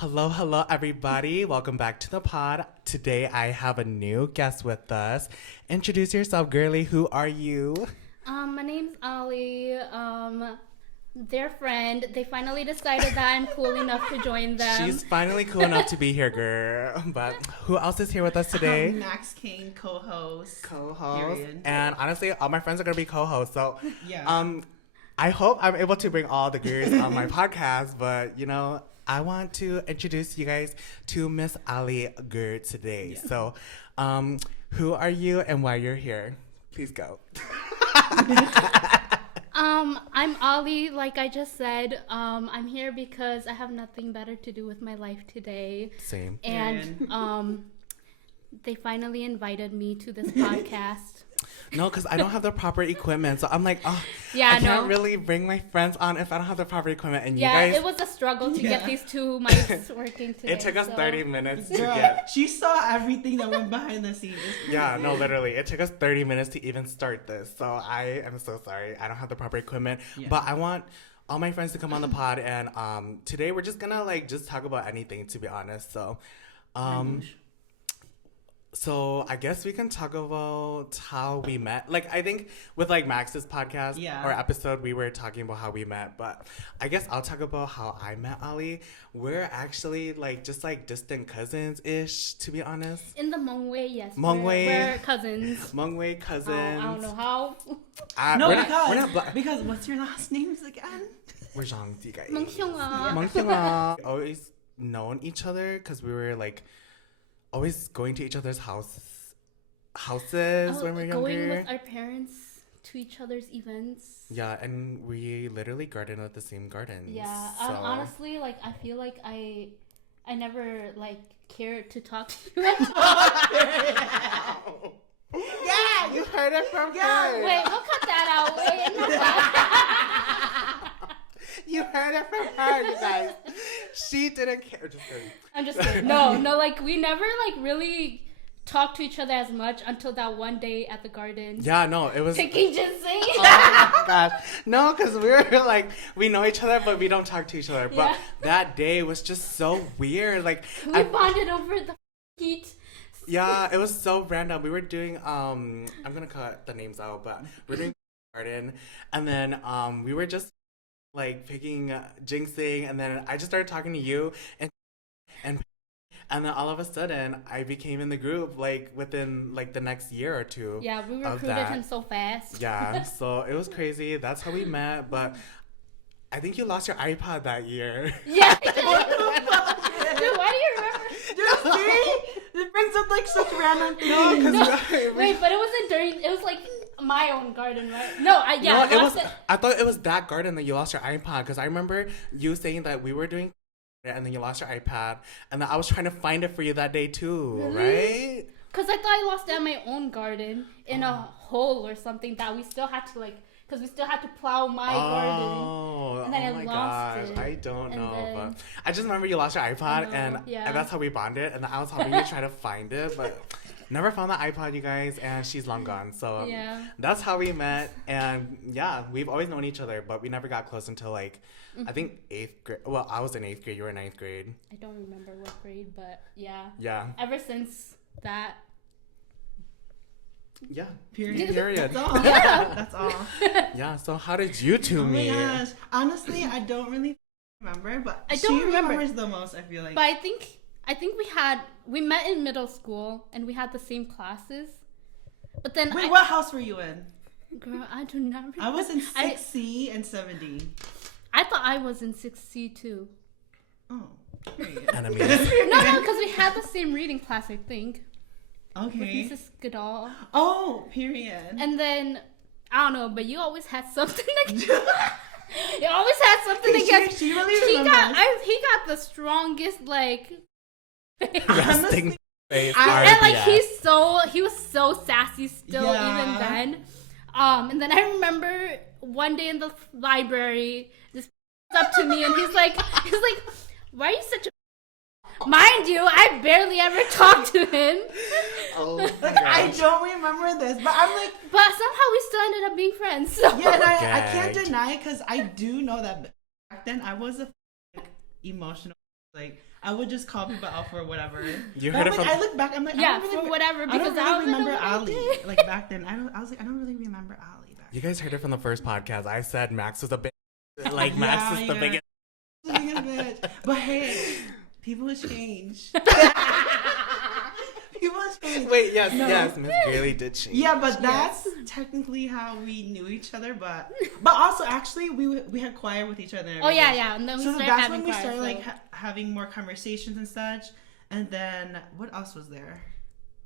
Hello, everybody. Welcome back to the pod. Today, I have a new guest with us. Introduce yourself, girly. Who are you? My name's Alee. Their friend. They finally decided that I'm cool enough to join them. She's finally cool enough to be here, girl. But who else is here with us today? MaxKhang, co-host. Co-host. And honestly, all my friends are gonna be co-hosts. So, yeah. I hope I'm able to bring all the girls on my podcast. But I want to introduce you guys to Miss Alee Gerd today. Yeah. So, who are you and why you're here? Please go. I'm Alee, like I just said. I'm here because I have nothing better to do with my life today. Same. And they finally invited me to this podcast. No, because I don't have the proper equipment. So I'm like, I can't really bring my friends on if I don't have the proper equipment. And you guys... it was a struggle to get these two mics working today. It took us 30 minutes to get... She saw everything that went behind the scenes. Yeah, no, literally. It took us 30 minutes to even start this. So I am so sorry. I don't have the proper equipment. Yeah. But I want all my friends to come on the pod. And today we're just going to just talk about anything, to be honest. So I guess we can talk about how we met. Like, I think with Max's podcast or episode, we were talking about how we met. But I guess I'll talk about how I met Alee. We're actually just distant cousins-ish, to be honest. In the Hmongway, yes. Hmongway. We're cousins. Hmongway cousins. I don't know how. Because what's your last names again? We're JOHNNIE, guys. Monghyunga. We always known each other because we were always going to each other's houses when we were younger. Going with our parents to each other's events. Yeah, and we literally garden at the same gardens. Yeah, so. Honestly, I feel like I never cared to talk to you. Yeah, you heard it from her. Wait, we'll cut that out. You heard it from her, you guys. She didn't care. Just kidding. I'm just kidding. No, we never really talked to each other as much until that one day at the garden. Yeah, no, it was picking ginseng. Oh my gosh. No, because we were we know each other, but we don't talk to each other. But that day was just so weird. We bonded over the heat. Yeah, it was so random. We were doing I'm gonna cut the names out, but we're doing garden, and then we were just picking ginseng, and then I just started talking to you, and then all of a sudden I became in the group within the next year or two. Yeah, we recruited him so fast. Yeah, so it was crazy. That's how we met. But I think you lost your iPod that year. Yeah. Dude, why do you remember? It brings up such random things. No, wait, but it wasn't during. It was my own garden, right? No, I lost it. I thought it was that garden that you lost your iPod, because I remember you saying that we were doing, and then you lost your iPad, and then I was trying to find it for you that day too, right? Because I thought I lost it at my own garden in a hole or something that we still had to because we still had to plow my garden. And then I lost it. I don't know, but I just remember you lost your iPod, and that's how we bonded, and I was helping you try to find it, but never found the iPod, you guys, and she's long gone. So that's how we met, and we've always known each other, but we never got close until I think 8th grade. Well, I was in 8th grade, you were in 9th grade. I don't remember what grade, but yeah. Ever since that. Yeah. Period. That's all. Yeah. That's all. Yeah. So how did you two meet? Oh my gosh. Honestly, I don't really remember, but she remembers the most. I feel like. But I think we met in middle school and we had the same classes. But then what house were you in? Girl, I do not remember. I was in 6C and 7D. I thought I was in 6C too. Oh. Enemies. No, because we had the same reading class, I think. Okay. With Mrs. Goodall. Oh, period. And then, I don't know, but you always had something against... You always had something against... She really remembers. He got the strongest, resting face. And, he was so sassy still, even then. And then I remember one day in the library, this up to me, and he's like, why are you such a... Mind you, I barely ever talked to him. Oh, I don't remember this, but I'm but somehow we still ended up being friends. So. Yeah, and I can't deny it because I do know that back then I was a emotional. I would just call people out for whatever. You But heard I'm it like, from... I look back, I'm like, Yeah, I don't really, for whatever. I Because don't I really don't remember know what I Ali. did. Like back then, I was like, I don't really remember Ali back You guys heard it from the first podcast. I said Max was a bitch. Like, Max is the biggest... then. But hey, people change. People change. Wait, yes, No. yes. Miss Girly did change. Yeah, but that's technically how we knew each other. But also, actually, we had choir with each other. And Oh, yeah, everything. yeah. And then we So started that's having when we choir, started so- like having more conversations and such. And then what else was there?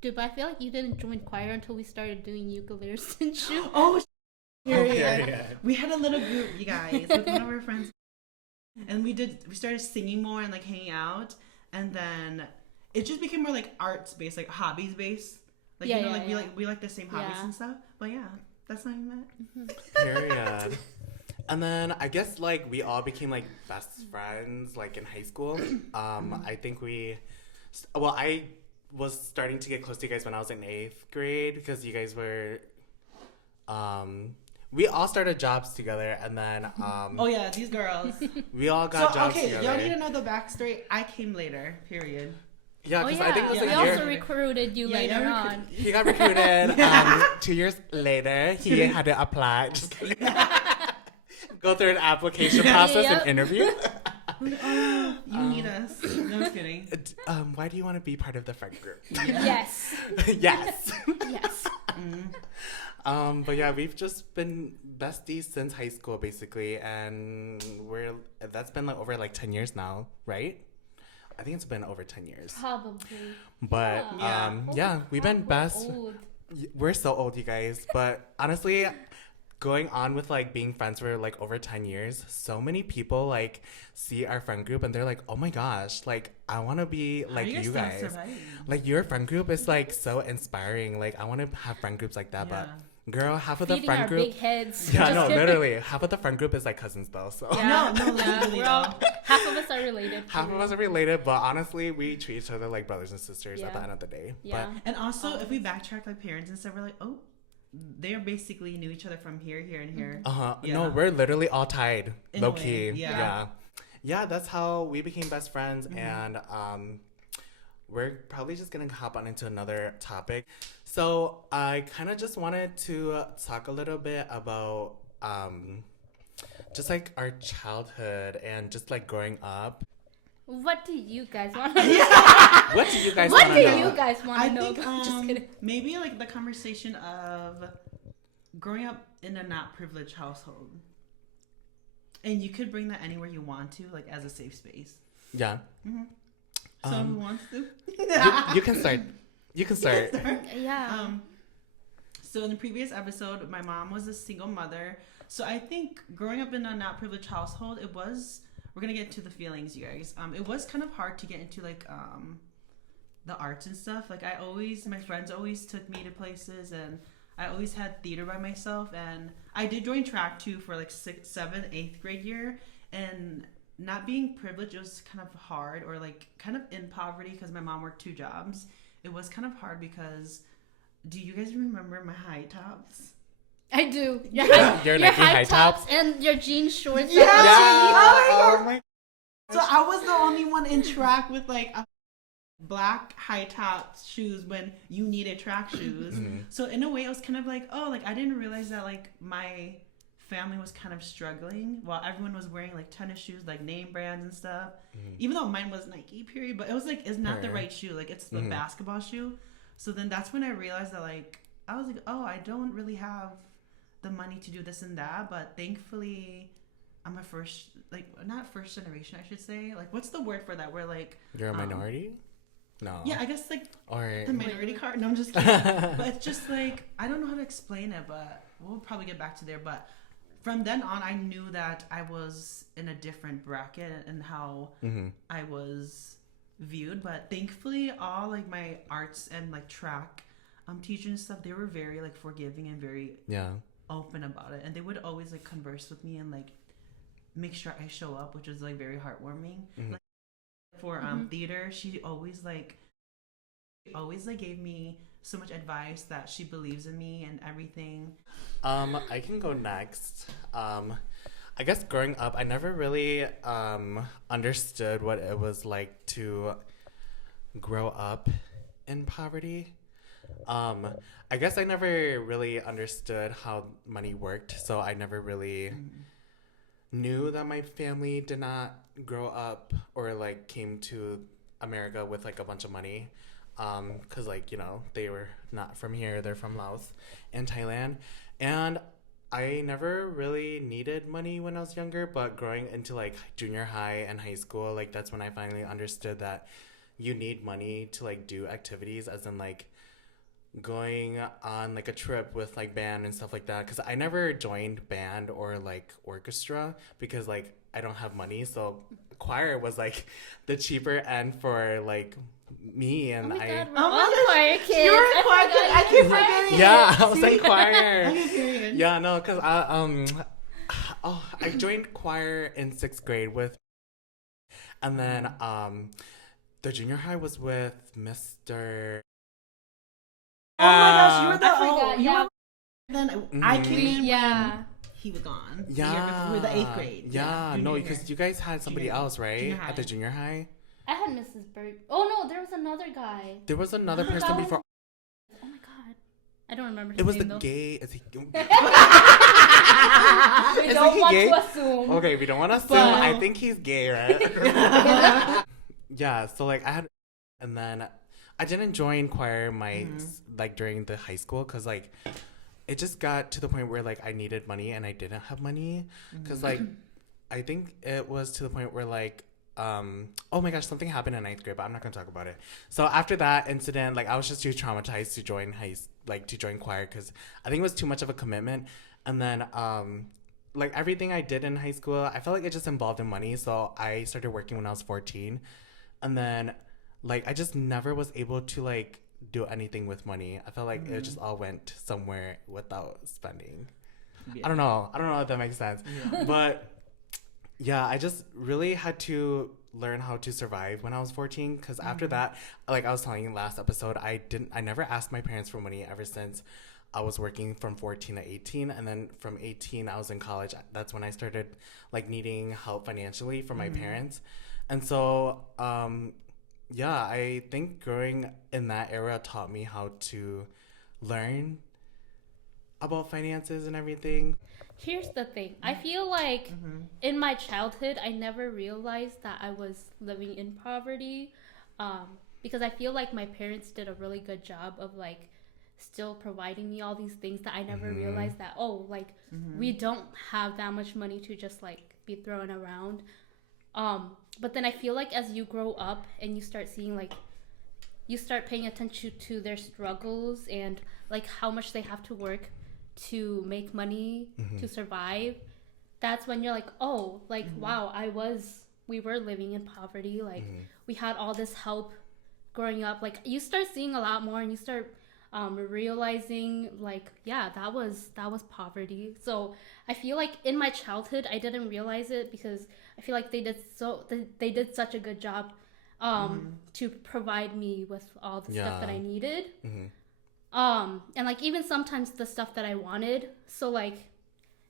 Dude, but I feel like you didn't join choir until we started doing ukuleles and shit. Oh, Okay, period. yeah. We had a little group, you guys, with one of our friends, and we started singing more and like hanging out, and then it just became more like arts based, like hobbies based. Like Yeah, you know, yeah, like yeah. we like the same hobbies Yeah. and stuff. But yeah, that's how you met. Period. And then I guess like we all became like best friends like in high school. I think I was starting to get close to you guys when I was in 8th grade because you guys were we all started jobs together and then Oh yeah, these girls. we all got So jobs okay, together. y'all need to know the backstory. I came later. Period. Yeah, Oh, because yeah. I think it was we a also year. recruited you Yeah, later yeah, on. He got recruited 2 years later. He had to apply. Just kidding. Go through an application process Yep. and interview. You need us. No, I'm just kidding. Why do you want to be part of the friend group? Yes. Yes. Yes. But yeah, we've just been besties since high school, basically, and that's been like over like 10 years now, right? I think it's been over 10 years. Probably. But Yeah. we've been best. Old. We're so old, you guys. But honestly, going on with like being friends for like over 10 years, so many people like see our friend group and they're like, oh my gosh, like I want to be like you guys. Surviving? Like your friend group is like so inspiring. Like I want to have friend groups like that. Yeah. But girl, half of the Feeding friend our group. big heads. Yeah, Just no, kidding. literally, half of the friend group is like cousins though. So Yeah. No, literally we're all, though. half of us are related. half of us are related, but honestly, we treat each other like brothers and sisters at Yeah. the end of the day. Yeah. And also, if we backtrack like parents and stuff, we're like, oh, they basically knew each other from here, here, and here. But Yeah. no, we're literally all tied, In a low way, key. yeah. Yeah, that's how we became best friends, and we're probably just gonna hop on into another topic. So I kind of just wanted to talk a little bit about just like our childhood and just like growing up. What do you guys want to know? What do you guys What want do to know? you guys want I to know? think Just kidding. maybe like the conversation of growing up in a not privileged household, and you could bring that anywhere you want to, like as a safe space. Yeah. So who wants to? You can start. You can start. Yeah. So in the previous episode, my mom was a single mother. So I think growing up in a not privileged household, it was. We're gonna get to the feelings, you guys. It was kind of hard to get into like the arts and stuff. Like my friends always took me to places, and I always had theater by myself. And I did join track too for like 6th, 7th, 8th grade year. And not being privileged, it was kind of hard, or like kind of in poverty because my mom worked 2 jobs. It was kind of hard because. Do you guys remember my high tops? I do. Your Your your Nike high high tops tops? and your jean shorts. Yeah. Oh my. So I was the only one in track with like a black high top shoes when you needed track shoes. So in a way, it was kind of like, oh, like I didn't realize that like my family was kind of struggling while everyone was wearing like tennis shoes, like name brands and stuff. Even though mine was Nike, period, but it was like it's not the right shoe. Like it's the basketball shoe. So then that's when I realized that like I was like, oh, I don't really have the money to do this and that, but thankfully I'm a not first generation, I should say. Like, what's the word for that? Where like You're a minority? No. yeah, I guess like Or the minority card. No, I'm just kidding. But it's just like I don't know how to explain it, but we'll probably get back to there. But from then on, I knew that I was in a different bracket and how I was viewed. But thankfully, all like my arts and like track teachers and stuff, they were very like forgiving and very open about it, and they would always like converse with me and like make sure I show up, which was like very heartwarming. Like, for theater, she always gave me so much advice that she believes in me and everything. I can go next. I guess growing up, I never really understood what it was like to grow up in poverty. Um, I guess I never really understood how money worked, so I never really knew that my family did not grow up or like came to America with like a bunch of money. Cause like, you know, they were not from here, they're from Laos and Thailand. And I never really needed money when I was younger, but growing into like junior high and high school, like that's when I finally understood that you need money to like do activities, as in like going on like a trip with like band and stuff like that, because I never joined band or like orchestra because like I don't have money. So choir was like the cheaper end for like me. And Oh my I God, we're all choir kids. You're a choir kid. I keep forgetting. yeah, I was like choir. Okay, Yeah, no, because I joined choir in 6th grade with, and then the junior high was with Mr. Oh my gosh, you were the I forgot, you yeah. were, then I came in Yeah. when he was gone. Yeah, We were the 8th grade. Yeah, junior no, year. because you guys had somebody Junior- else, right? junior high. At the junior high. I had Mrs. Bird. Oh no, there was another guy. There was another I forgot person what- before. Oh my God, I don't remember his It was the name though. gay. Is he? We Isn't don't he want gay? to assume. Okay, we don't want to assume. But- I think he's gay, right? Yeah. So like I had, and then I didn't join choir like during the high school because like it just got to the point where like I needed money and I didn't have money because like I think it was to the point where like oh my gosh, something happened in 9th grade, but I'm not gonna talk about it. So after that incident, like I was just too traumatized to join to join choir because I think it was too much of a commitment. And then like everything I did in high school, I felt like it just involved in money. So I started working when I was 14, and then like I just never was able to like do anything with money. I felt like it just all went somewhere without spending. Yeah. I don't know if that makes sense. Yeah. But yeah, I just really had to learn how to survive when I was 14 because after that, like I was telling you last episode, I never asked my parents for money ever since I was working from 14 to 18, and then from 18 I was in college. That's when I started like needing help financially from my parents. And so yeah, I think growing in that era taught me how to learn about finances and everything. Here's the thing. I feel like in my childhood, I never realized that I was living in poverty, because I feel like my parents did a really good job of like still providing me all these things that I never realized that, oh, like we don't have that much money to just like be thrown around. But then I feel like as you grow up and you start seeing like, you start paying attention to their struggles and like how much they have to work to make money to survive. That's when you're like, oh, like wow, we were living in poverty. Like we had all this help growing up. Like you start seeing a lot more and you start realizing like, yeah, that was poverty. So I feel like in my childhood I didn't realize it because I feel like they did such a good job to provide me with all the stuff that I needed. And like even sometimes the stuff that I wanted. So like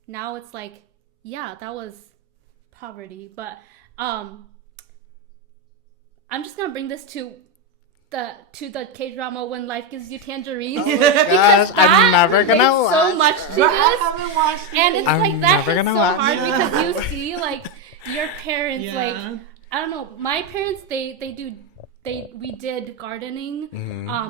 now it's like, yeah, that was poverty. But I'm just gonna bring this to the K-drama When Life Gives You Tangerines. Oh my gosh, I'm never gonna watch. So much to But this. I haven't watched it. And it's I'm like that never hits gonna so watch hard it. because you see like your parents like, Yeah. I don't know, my parents we did gardening.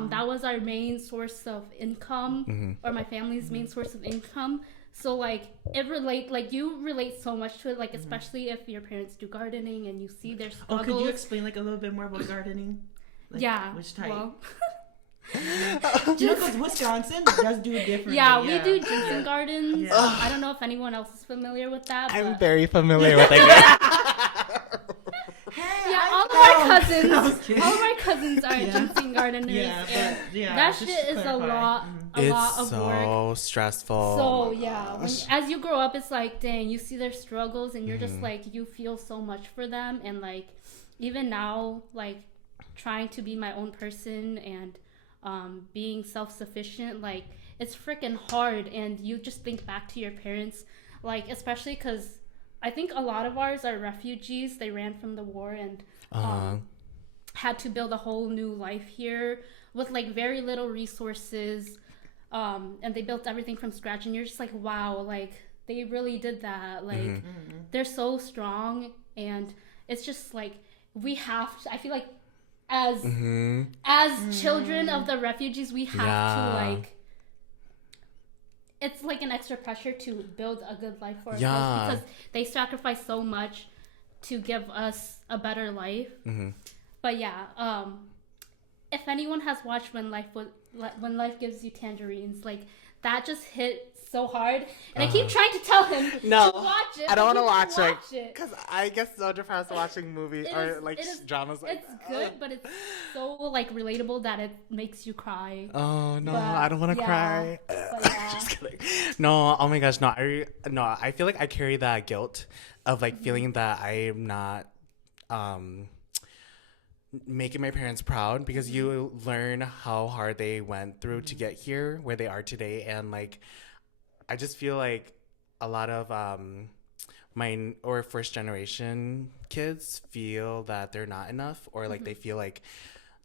That was our main source of income, or my family's main source of income. So like you relate so much to it, like especially if your parents do gardening and you see their Oh, struggles. could you explain like a little bit more about gardening? Like, Yeah. which type? Well, You know, because Wisconsin does do it differently. yeah, we do ginseng gardens. Yeah. I don't know if anyone else is familiar with that. I'm but very familiar with it. Hey, yeah, I all of know. our I was cousins, kidding. all of our cousins are Yeah. ginseng gardeners, Yeah, and but yeah, that just shit to is a clarify. lot, It's lot of so work. stressful. So Oh my yeah, gosh. as you grow up, it's like, dang, you see their struggles, and you're just like, you feel so much for them, and like, even now, like, trying to be my own person and being self-sufficient, like, it's freaking hard, and you just think back to your parents, like, especially because I think a lot of ours are refugees. They ran from the war and had to build a whole new life here with like very little resources. And they built everything from scratch. And you're just like, wow, like they really did that. Like they're so strong. And it's just like, we have to, I feel like as children of the refugees, we have to like, it's like an extra pressure to build a good life for ourselves because they sacrifice so much to give us a better life. But yeah, if anyone has watched When Life Gives You Tangerines, like that just hit so hard, and I keep trying to tell him to watch it. I don't want to watch it because I get so depressed watching movies or like dramas. Like it's good, but it's so like relatable that it makes you cry. Oh no, I don't want to cry. Just kidding. No, oh my gosh, no. I feel like I carry that guilt of like feeling that I'm not making my parents proud because you learn how hard they went through to get here where they are today, and like I just feel like a lot of my or first generation kids feel that they're not enough, or like they feel like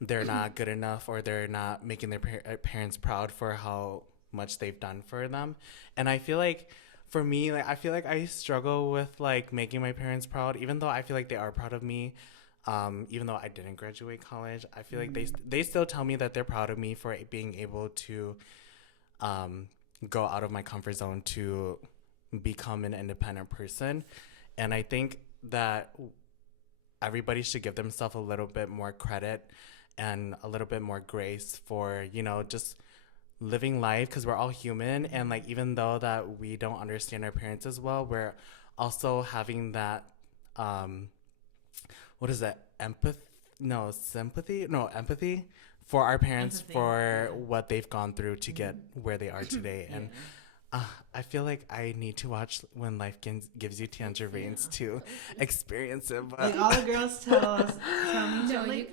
they're not good enough, or they're not making their parents proud for how much they've done for them. And I feel like for me, like I feel like I struggle with like making my parents proud, even though I feel like they are proud of me. Even though I didn't graduate college, I feel like they still tell me that they're proud of me for being able to go out of my comfort zone to become an independent person. And I think that everybody should give themselves a little bit more credit and a little bit more grace for, you know, just living life, because we're all human. And like even though that we don't understand our parents as well, we're also having that what is that? Empathy for our parents, for what they've gone through to get where they are today. And I feel like I need to watch When Life Gives You Tangerines to experience it. But like all the girls tell me,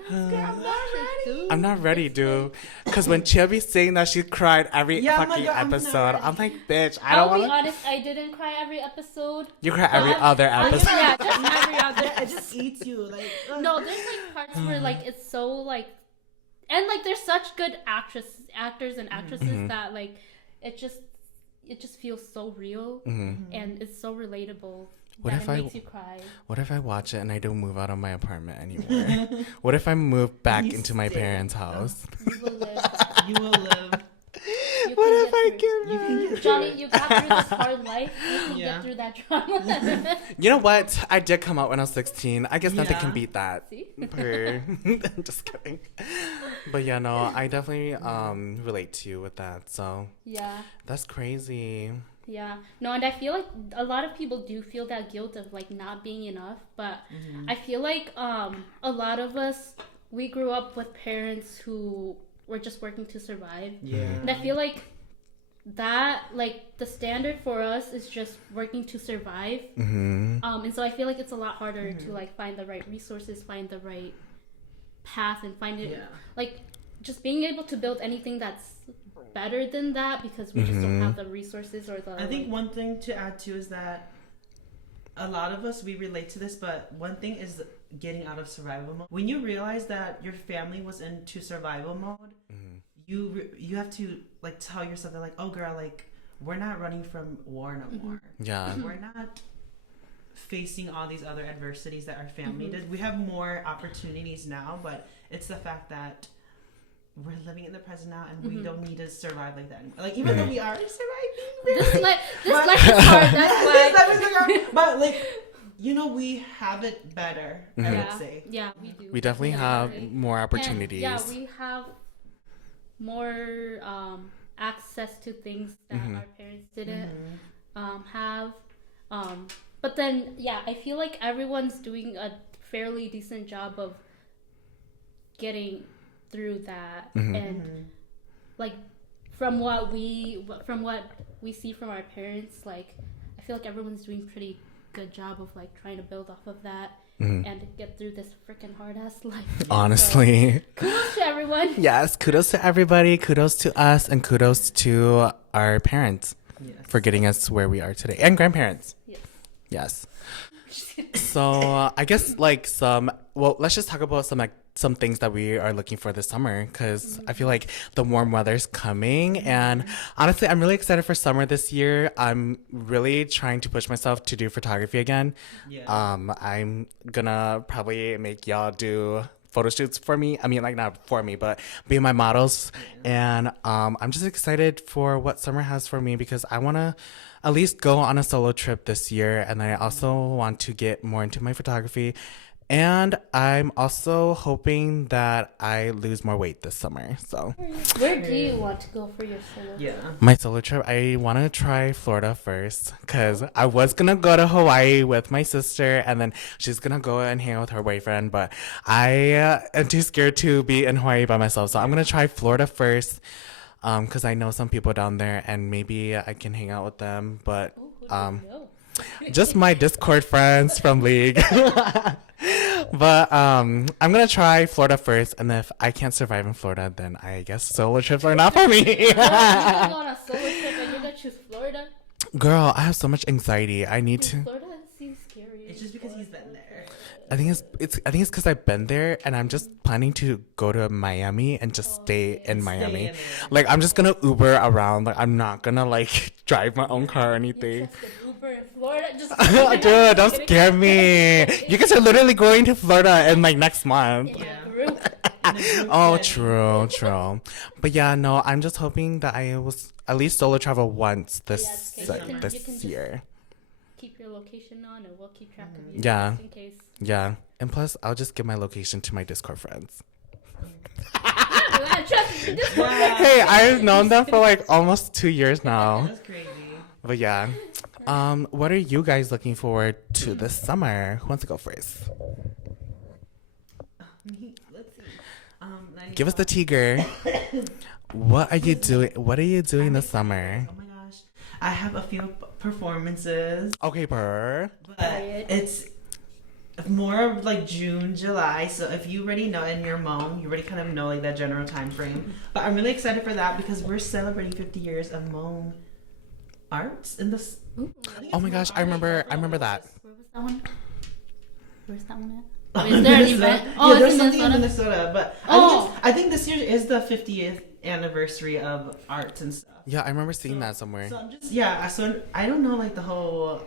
I'm not ready, dude. Because when she'll be saying that she cried every fucking episode, I'm like, bitch, I don't want to. I'll be honest, I didn't cry every episode. You cry every other episode. Yeah, just every other. It just eats you. Like no, there's like parts where like it's so like, and like there's such good actors and actresses that like it just feels so real and it's so relatable. It makes you cry. What if I watch it and I don't move out of my apartment anymore? What if I move back into my parents' house? You will live. You will live. What if I get Johnny, you got through this hard life. You can get through that trauma. You know what? I did come out when I was 16. I guess nothing can beat that. See? Just kidding. But yeah, no, I definitely relate to you with that. So yeah, that's crazy. Yeah. No, and I feel like a lot of people do feel that guilt of like not being enough. But I feel like a lot of us, we grew up with parents who were just working to survive. Yeah. And I feel like that, like, the standard for us is just working to survive. And so I feel like it's a lot harder to, like, find the right resources, find the right path, and find it, like, just being able to build anything that's better than that, because we just don't have the resources or the... I think one thing to add, too, is that a lot of us, we relate to this, but one thing is getting out of survival mode. When you realize that your family was into survival mode, you have to like tell yourself that like, oh girl, like we're not running from war no more. Yeah. We're not facing all these other adversities that our family did. We have more opportunities now, but it's the fact that we're living in the present now, and we don't need to survive like that anymore. Like even though we are surviving, this life is hard. That's why. But like, you know, we have it better. I would say. Yeah, we do. We definitely have more opportunities. And, we have more access to things that our parents didn't have. But then, I feel like everyone's doing a fairly decent job of getting through that, and like from what we see from our parents, like I feel like everyone's doing pretty good job of like trying to build off of that and get through this freaking hard ass life. Honestly, so, kudos to everyone. Yes, kudos to everybody, kudos to us, and kudos to our parents for getting us where we are today, and grandparents. Yes. Yes. So I guess like let's just talk about some things that we are looking for this summer because I feel like the warm weather's coming and honestly I'm really excited for summer this year. I'm really trying to push myself to do photography again. I'm gonna probably make y'all do photo shoots for me. I mean, like not for me, but be my models. And I'm just excited for what summer has for me because I want to at least go on a solo trip this year. And I also want to get more into my photography. And I'm also hoping that I lose more weight this summer. So, where do you want to go for your solo? Yeah. my solo trip, I want to try Florida first because I was going to go to Hawaii with my sister and then she's going to go and hang out with her boyfriend. But I am too scared to be in Hawaii by myself. So, I'm going to try Florida first because I know some people down there and maybe I can hang out with them. But just my Discord friends from League. But I'm gonna try Florida first, and if I can't survive in Florida, then I guess solo trips are not for me. You're gonna go on a solo trip and you're gonna choose Florida? Girl, I have so much anxiety. I need to. Florida seems scary. It's just because he's been there. I think it's because I've been there, and I'm just planning to go to Miami and just stay in Miami. Like I'm just gonna Uber around. Like I'm not gonna like drive my own car or anything. Uber in Florida? Just Dude, don't scare me. You guys are literally going to Florida in like next month. Yeah. Oh, true. But yeah, no, I'm just hoping that I will at least solo travel once this year. Keep your location on, and we'll keep track of you. Yeah. Just in case. Yeah, and plus, I'll just give my location to my Discord friends. Hey, I've known them for like almost 2 years now. That's crazy. But yeah, what are you guys looking forward to this summer? Who wants to go first? Let's see. Give us the tea, girl. What are you doing? What are you doing this summer? Oh my gosh, I have a few performances. Okay, Purr. But it's more of like June, July. So if you already know in your Moan, you already kind of know like that general time frame. But I'm really excited for that because we're celebrating 50 years of Moan Arts in this. Oh my gosh, I remember that. Where was that one? Where's that one at? Is there an event? Oh, Yeah, there's something in Minnesota. But I think this year is the 50th anniversary of arts and stuff. Yeah, I remember seeing that somewhere. So I'm just so I don't know like the whole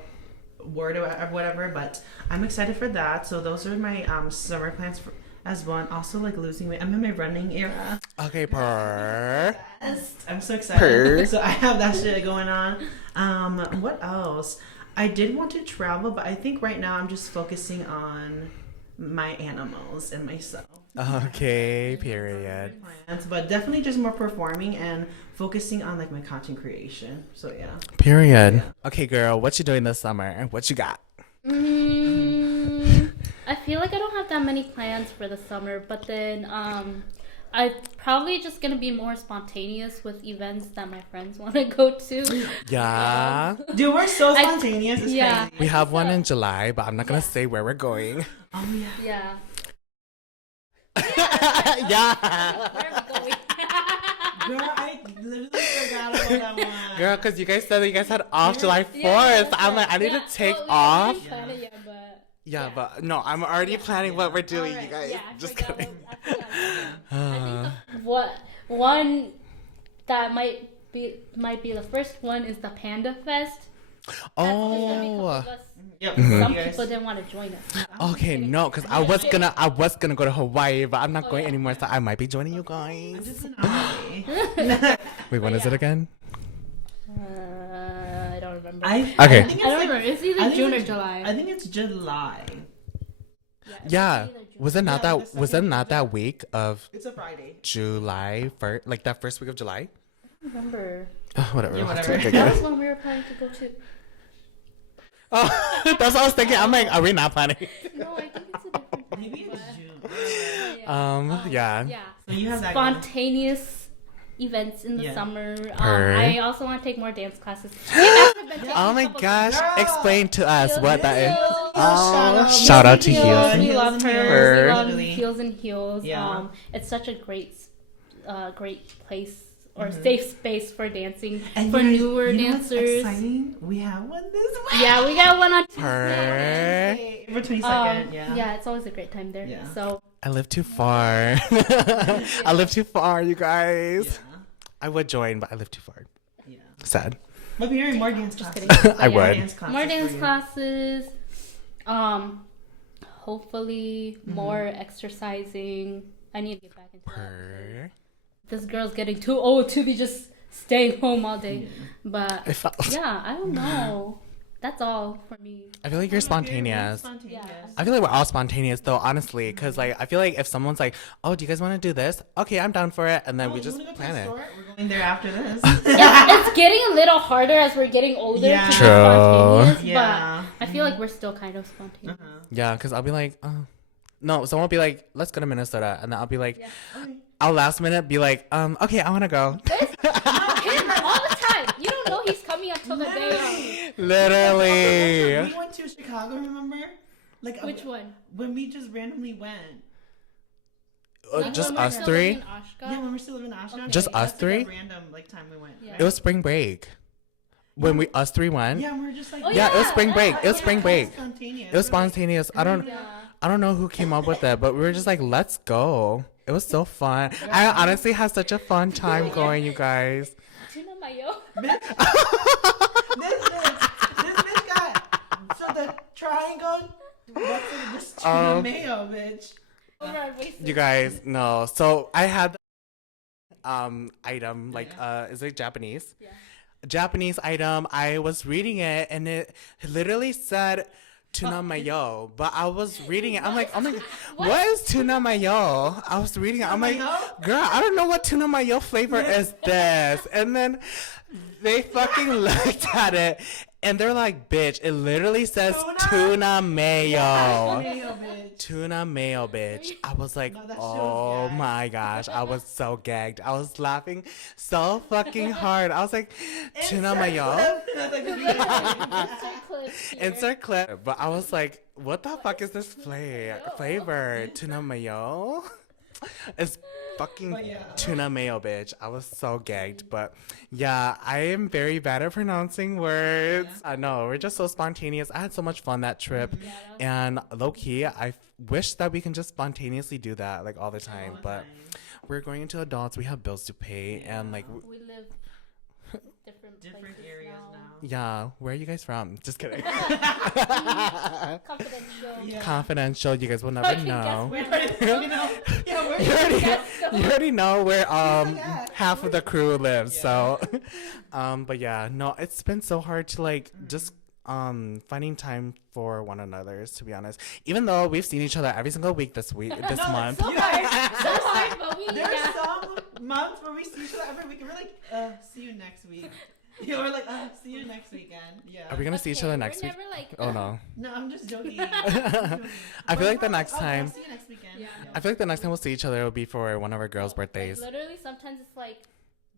word or whatever, but I'm excited for that. So those are my summer plans as one. Also like losing weight. I'm in my running era. Okay, Purr. I'm so excited. So I have that shit going on. What else? I did want to travel, but I think right now I'm just focusing on my animals and myself. Okay, period. Plans, but definitely just more performing and focusing on like my content creation. So yeah. Period. Yeah. Okay, girl, what you doing this summer? What you got? I feel like I don't have that many plans for the summer, but then I'm probably just gonna be more spontaneous with events that my friends want to go to. Yeah. Dude, we're so spontaneous. It's crazy. We have one in July, but I'm not gonna say where we're going. Oh yeah. Yeah. Yeah. Where are we going? Girl, I literally forgot about that one. Girl, because you guys said that you guys had off July 4th. I'm like, I need to take off. We haven't planned it yet, but Yeah, but no, I'm already planning what we're doing, Alright, you guys. yeah, I Just forgot kidding. I think one that might be the first one is the Panda Fest. Oh. Yep. Some people didn't want to join us. Okay, no, because I was gonna go to Hawaii, but I'm not going anymore, so I might be joining you guys. Just an hourly. Wait, when is it again? I don't remember. Okay. I don't remember. It's either June or July. I think it's July. Yeah. Was it not that week of It's a Friday. July first, like that first week of July? I don't remember. Whatever. Yeah, we'll have to whatever. figure it That out. was when we were planning to go to. Oh, that's what I was thinking. I'm like, are we not planning? No, I think it's a different. Maybe it's June. Yeah. Yeah. So you have that going. Spontaneous events in the summer. Purr. I also want to take more dance classes. Oh my gosh! Explain to us what that is. Oh, Shout out to Heels. We love her. Purr. We love Heels and Heels. Yeah. It's such a great place or safe space for dancing And for you newer know what's dancers. exciting? We have one this week. Yeah, we got one on Her. Tuesday. April 22nd. Yeah, it's always a great time there. Yeah. So I live too far. I live too far, you guys. Yeah. I would join, but I live too far. Yeah. Sad. But we're in more dance Just classes. kidding. But I yeah, would. more dance classes. Hopefully more exercising. I need to get back into that. Her. This girl's getting too old to be just staying home all day. But I felt. yeah, I don't know. That's all for me. I feel like you're spontaneous. Yeah. I feel like we're all spontaneous though, honestly, because like I feel like if someone's like, "Oh, do you guys want to do this?" Okay, I'm down for it, and then we just plan it. We're going there after this. It's getting a little harder as we're getting older Yeah. to be True. spontaneous. Yeah. But I feel like we're still kind of spontaneous. Yeah, because I'll be like, "Oh, no," someone will be like, "Let's go to Minnesota," and then I'll be like, Okay. I'll last minute be like, "Okay, I want to go." Him all the time. You don't know he's coming until the day of. Literally. We went to Chicago, remember? Like Which one? when we just randomly went. Like Just when we're us still three. living in Oshkosh? Yeah, when we're still living in Oshkosh. Okay. Just That's us three? Like a random time we went. Yeah. It was spring break. When we us three went. Yeah, we were just like. Oh, Yeah, it was yeah, spring break. It was yeah. spring break. Spontaneous. It was spontaneous. I don't know who came up with it, but we were just like, let's go. It was so fun. I honestly had such a fun time going, you guys. Tuna mayo. This bitch got so the triangle. What's it? This tuna mayo, bitch. You guys, no. So I had item like is it Japanese? Yeah. Japanese item. I was reading it and it literally said tuna mayo, but I was reading it. I'm like, oh my god, what is tuna mayo? I was reading it. I'm like, girl, I don't know what tuna mayo flavor is this. And then they fucking looked at it and they're like, bitch, it literally says tuna mayo. Tuna mayo, bitch. I was like, No, that shit oh was gagged. my gosh. I was so gagged. I was laughing so fucking hard. I was like, tuna mayo? Insert clip. But I was like, what the fuck is this flavor? Tuna mayo? It's fucking tuna mayo, bitch. I was so gagged. But yeah, I am very bad at pronouncing words. I know, we're just so spontaneous. I had so much fun that trip. And low key, I wish that we can just spontaneously do that like all the time. But we're going into adults. We have bills to pay. And like, We live different places areas now. yeah, where are you guys from? Just kidding. Confidential. Confidential. You guys will never Guess know. where- You already know where half of the crew lives. So but yeah, no, it's been so hard to like just finding time for one another, to be honest. Even though we've seen each other every single week this month. So hard, but we There's some months where we see each other every week and we're like, see you next week. Yeah, we're like, see you next weekend. Yeah. Are we gonna see each other next week? Never like, Oh no. No, I'm just joking. I feel like the next time See you next weekend. Yeah. I feel like the next time we'll see each other will be for one of our girls' birthdays. Like, literally, sometimes it's like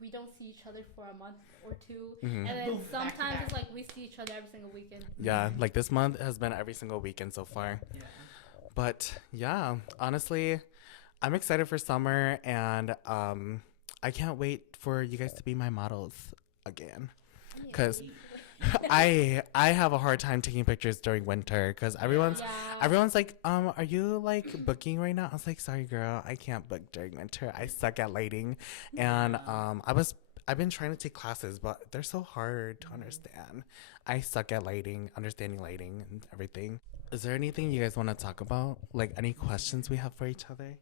we don't see each other for a month or two, Mhm. and then Boom, back to sometimes back. it's like we see each other every single weekend. Yeah, like this month has been every single weekend so far. Yeah. But yeah, honestly, I'm excited for summer and I can't wait for you guys to be my models again. Cause I have a hard time taking pictures during winter because everyone's like, are you like booking right now? I was like, sorry girl, I can't book during winter. I suck at lighting. And I've been trying to take classes, but they're so hard to understand. I suck at understanding lighting and everything. Is there anything you guys want to talk about? Like any questions we have for each other?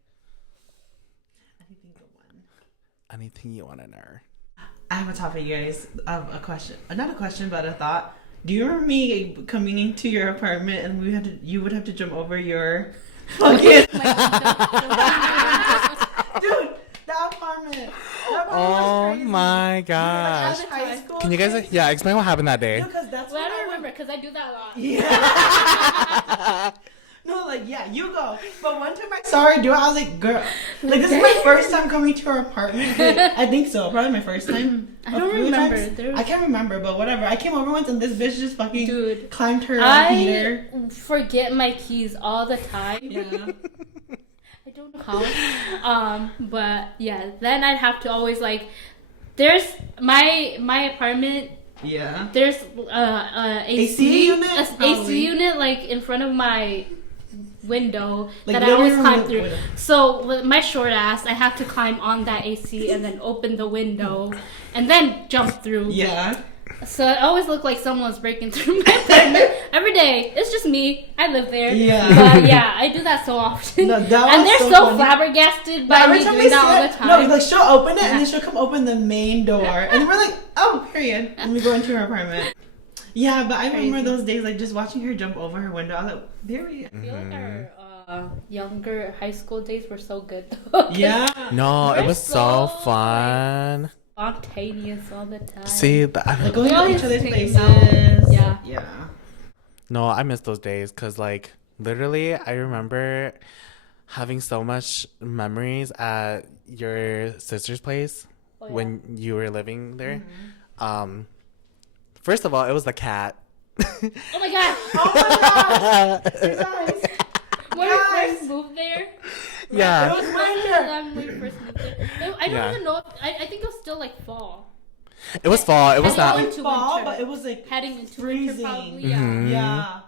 Anything you want to know? I have a topic, you guys. A question. Not a question, but a thought. Do you remember me coming into your apartment and you would have to jump over your fucking dude, that apartment. Oh my gosh. Can you guys explain what happened that day? Because that's Well, what I don't remember because I do that a lot. Yeah. No, like, yeah, you go. But one time I saw her do it, I was like, girl. Like, this is my first time coming to her apartment. I think so. Probably my first time. I don't remember. I can't remember, but whatever. I came over once and this bitch just fucking climbed her heater. I forget my keys all the time. Yeah. I don't know how. But yeah, then I'd have to always like there's my apartment. Yeah. There's AC unit? AC unit like in front of my window Like, that I always climb literally through. So with my short ass, I have to climb on that AC and then open the window and then jump through. Yeah. So it always looked like someone's breaking through my apartment every day. It's just me. I live there. Yeah. But yeah, I do that so often. No, and they're so funny. flabbergasted by me doing that all the time. No, like she'll open it and then she'll come open the main door. And then we're like, oh, period. And we go into her apartment. Yeah, but I remember those days, like just watching her jump over her window. I was like, very. I feel like our younger high school days were so good though. Yeah. No, it We're was so fun. Spontaneous all the time. See, Like going to always each other's take places. them out. Yeah. Yeah. no, I miss those days because, like, literally, I remember having so much memories at your sister's place when you were living there. First of all, it was the cat. Oh my god! Oh my gosh. Guys. When we first moved there. Yeah. It was winter. When we first moved there. No, I don't even know. I think it was still like fall. It was fall. It was Heading not. into Fall, winter. but it was like Heading into freezing. winter probably. Mhm. Yeah.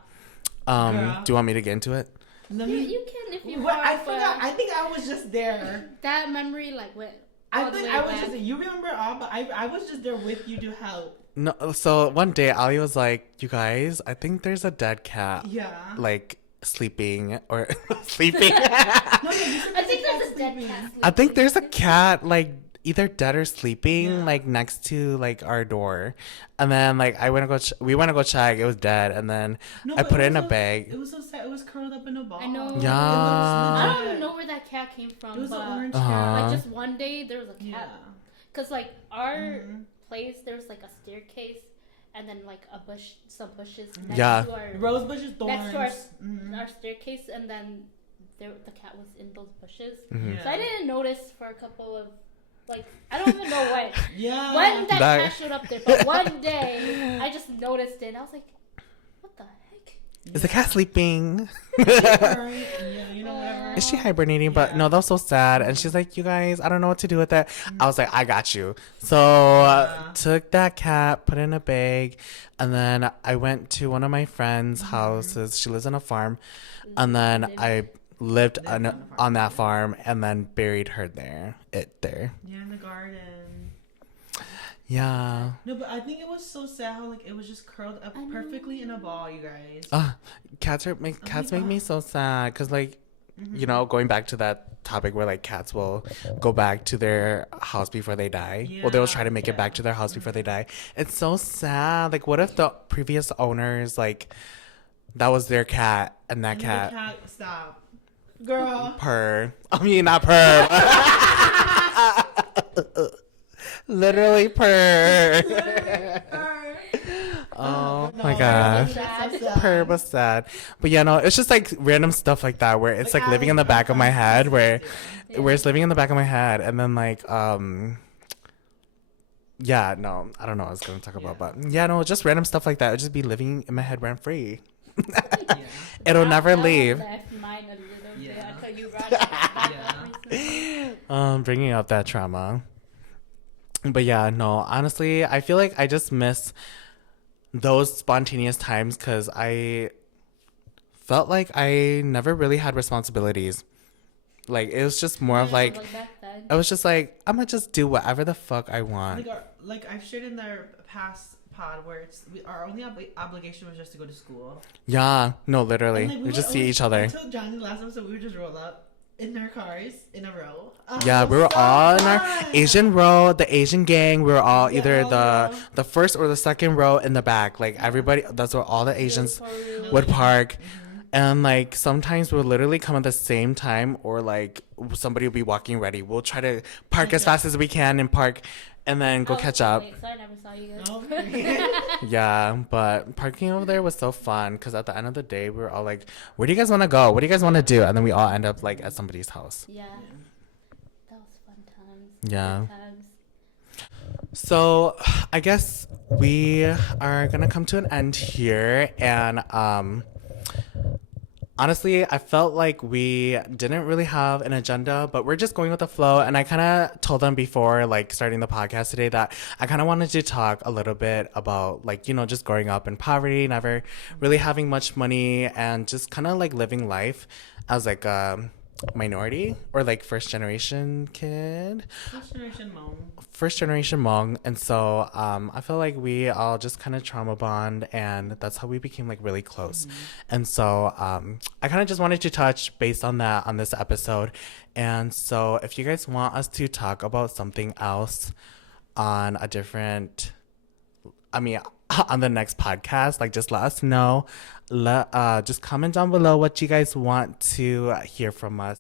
Girl. Do you want me to get into it? Let Yeah. me. You can if you What, want. I but forgot. I think I was just there. that memory like went. I all the think way I was back. just. You remember all, but I was just there with you to help. No. So one day, Alee was like, "You guys, I think there's a dead cat, Yeah. like sleeping or sleeping. No, I think there's a dead cat. I think there's a cat like either dead or sleeping Yeah. like next to like our door." And then like we went to go check. It was dead, and then No, I but put it was in a so- bag. It was so sad. It was curled up in a ball. I know. Yeah. I don't even know where that cat came from. It was but an orange Uh-huh. cat. like just one day there was a cat. Yeah. Cause like our Mhm. place there was like a staircase and then like a bush, some bushes next Yeah. to our Rose bushes, thorns. next to our Mhm. our staircase, and then the cat was in those bushes. Mhm. Yeah. So I didn't notice for a couple of like I don't even know when Yeah. when that That- cat showed up there, but one day I just noticed it. And I was like, what the heck? Is the cat sleeping? Alright, yeah, you know, whatever. Is she hibernating? But Yeah. no, that was so sad. And she's like, "You guys, I don't know what to do with it." I was like, "I got you." So Yeah. took that cat, put it in a bag, and then I went to one of my friends' houses. She lives on a farm, and then I lived on that farm, and then buried her there. There. Yeah, in the garden. Yeah. No, but I think it was so sad how like it was just curled up perfectly in a ball, you guys. Cats make me so sad because like you know, going back to that topic where like cats will go back to their house before they die, or they'll try to make it back to their house before they die. It's so sad. Like, what if the previous owners like that was their cat and that And cat the cat, stop, girl. purr? I mean, not purr. Literally purr. Oh No, my gosh. that's so sad. Purr was sad. But yeah, no, it's just like random stuff like that where it's like living in the back of my head where it's living in the back of my head, and then like yeah, no, I don't know what I was gonna talk about, but yeah, no, just random stuff like that. It'll just be living in my head rent free. Yeah. It'll never That leave. left mine a little bit Yeah. until you brought it back up recently. Bringing up that trauma. But yeah, no, honestly, I feel like I just miss those spontaneous times because I felt like I never really had responsibilities. Like, it was just more of like, back then. I was just like, I'm gonna just do whatever the fuck I want. Like I've shared in their past pod where our only obligation was just to go to school. Yeah, no, literally. And, like, We just see each other. I told Johnny last episode we would just roll up in their cars in a row. Yeah, we were so all in our fun. Asian row, the Asian gang. We were all either Yeah. the first or the second row in the back. Like everybody, that's where all the Asians No. would park. And like sometimes we'll literally come at the same time, or like somebody will be walking ready. We'll try to park as fast as we can and park, and then go Oh, catch okay, up. wait, so I never saw you guys. Oh, Yeah, but parking over there was so fun because at the end of the day, we were all like, "Where do you guys want to go? What do you guys want to do?" And then we all end up like at somebody's house. Yeah. That was fun times. Yeah. Good times. So I guess we are gonna come to an end here, and honestly, I felt like we didn't really have an agenda, but we're just going with the flow. And I kind of told them before, like, starting the podcast today that I kind of wanted to talk a little bit about, like, you know, just growing up in poverty, never really having much money, and just kind of like living life as like a minority or like first generation kid. First generation Hmong. And so I feel like we all just kind of trauma bond, and that's how we became like really close. And so I kind of just wanted to touch based on that on this episode. And so if you guys want us to talk about something else on a different, on the next podcast, like, just let us know. Just comment down below what you guys want to hear from us.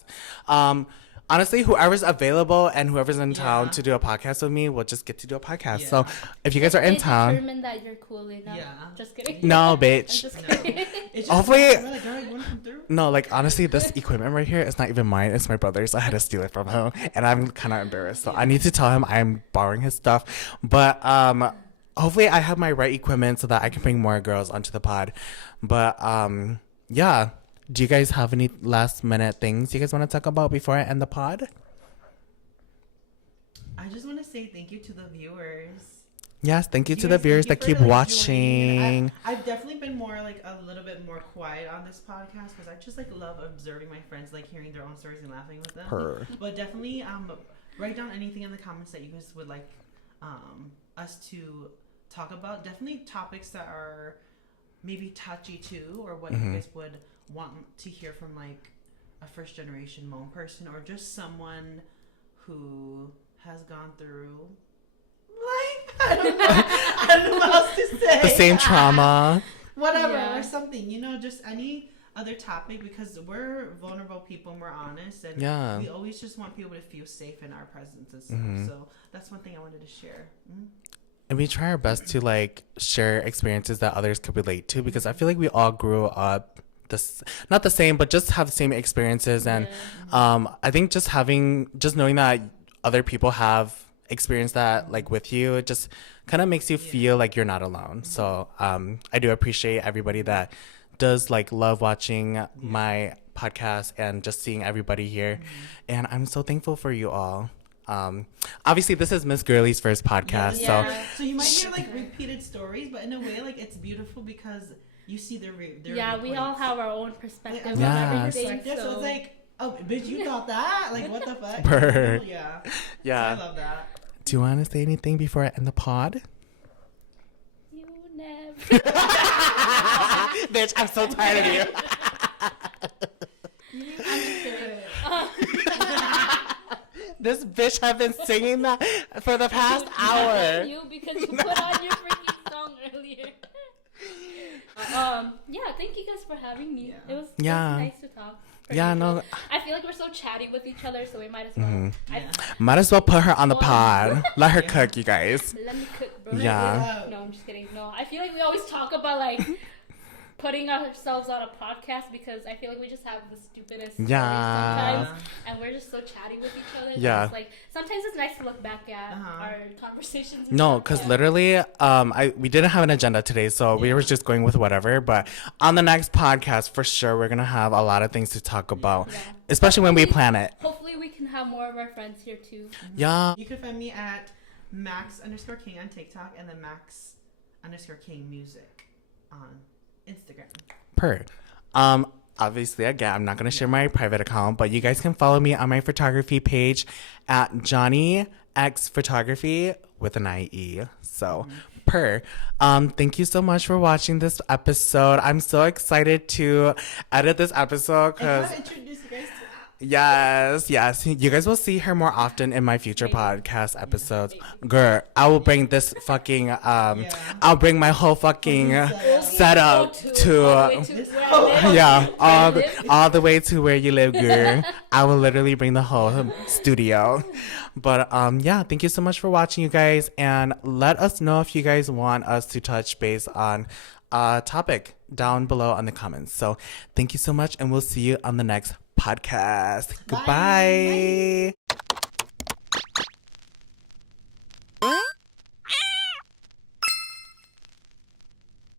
Honestly, whoever's available and whoever's in town to do a podcast with me will just get to do a podcast. So if you guys are in town, determine that you're cool enough. Just kidding. No, bitch. I'm just kidding. Hopefully, no, like, honestly, this equipment right here is not even mine. It's my brother's. I had to steal it from him, and I'm kind of embarrassed. So I need to tell him I'm borrowing his stuff. But hopefully I have my right equipment so that I can bring more girls onto the pod. But yeah. Do you guys have any last minute things you guys want to talk about before I end the pod? I just want to say thank you to the viewers. Yes, thank you to the viewers that keep watching. I've definitely been more like a little bit more quiet on this podcast because I just like love observing my friends, like hearing their own stories and laughing with them. But definitely write down anything in the comments that you guys would like us to talk about. Definitely topics that are maybe touchy too, or what you guys would want to hear from like a first generation Hmong person, or just someone who has gone through like I don't know what else to say. The same trauma. Whatever, or something, you know, just any other topic, because we're vulnerable people and we're honest, and we always just want people to feel safe in our presence and stuff. So that's one thing I wanted to share. And we try our best to like share experiences that others could relate to, because I feel like we all grew up not the same, but just have the same experiences. And I think just knowing that other people have experienced that like with you, it just kind of makes you feel like you're not alone. So I do appreciate everybody that does like love watching my podcast and just seeing everybody here. And I'm so thankful for you all. Obviously this is Miss Girlie's first podcast, so you might hear like repeated stories, but in a way like it's beautiful because you see their we all have our own perspective on everything. So it's like, oh, bitch, you thought that? Like, what the fuck? Yeah. So I love that. Do you want to say anything before I end the pod? You never. Bitch, I'm so tired of you. This bitch have been singing that for the past hour. You because you put on your freaking song earlier. Thank you guys for having me. It was nice to talk. No. I feel like we're so chatty with each other, so we might as well. Might as well put her on the pod. Let her cook, you guys. Let me cook, bro. Yeah. No, I'm just kidding. No, I feel like we always talk about like putting ourselves on a podcast because I feel like we just have the stupidest stories sometimes, and we're just so chatty with each other. It's like sometimes it's nice to look back at our conversations. No, because literally, we didn't have an agenda today, so we were just going with whatever. But on the next podcast, for sure, we're gonna have a lot of things to talk about, especially when we plan it. Hopefully, we can have more of our friends here too. Yeah. You can find me at Max_King on TikTok and then Max_KangMusic on Instagram. Obviously, again, I'm not going to share my private account, but you guys can follow me on my photography page at JOHNNIE X Photography with an IE. So, thank you so much for watching this episode. I'm so excited to edit this episode because Yes. You guys will see her more often in my future podcast episodes. Girl, I will bring this fucking I'll bring my whole fucking setup to all the way to where you live, girl. I will literally bring the whole studio. But thank you so much for watching, you guys, and let us know if you guys want us to touch base on a topic down below in the comments. So thank you so much, and we'll see you on the next podcast. Goodbye. Bye.